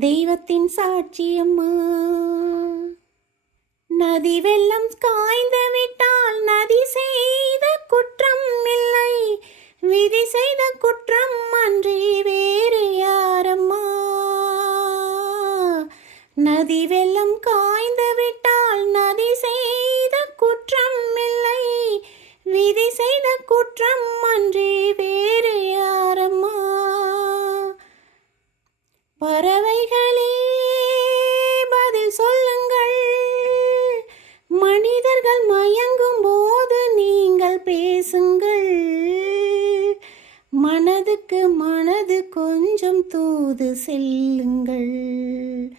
தெய்வத்தின் சாட்சியம்மா நதி வெள்ளம் காய்ந்து விட்டால் நதி செய்த குற்றம் இல்லை. விதி செய்த குற்றம் அன்றி வேறு யாரம்மா. நதி வெள்ளம் பறவைகளே பதில் சொல்லுங்கள். மனிதர்கள் மயங்கும் போது நீங்கள் பேசுங்கள். மனதுக்கு மனது கொஞ்சம் தூது செல்லுங்கள்.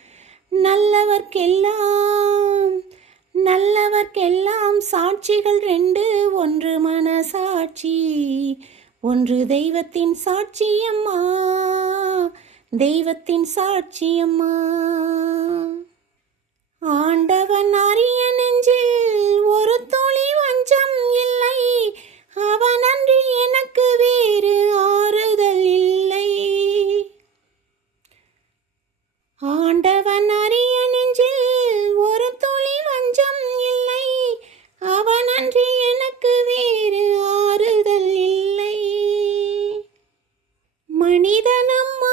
நல்லவர்க்கெல்லாம் நல்லவர்க்கெல்லாம் சாட்சிகள் ரெண்டு ஒன்று மனசாட்சி ஒன்று தெய்வத்தின் சாட்சியம்மா தெய்வத்தின் சாட்சியம்மா ஆண்டவன் அறிய நெஞ்சில் ஒரு துளி வஞ்சம் இல்லை. அவன் அன்றி எனக்கு வேறு ஆறுதல் இல்லை. ஆண்டவன் அறிய நெஞ்சில் ஒரு துளி வஞ்சம் இல்லை. அவன் அன்றி எனக்கு வேறு ஆறுதல் இல்லை. மனிதனம்மா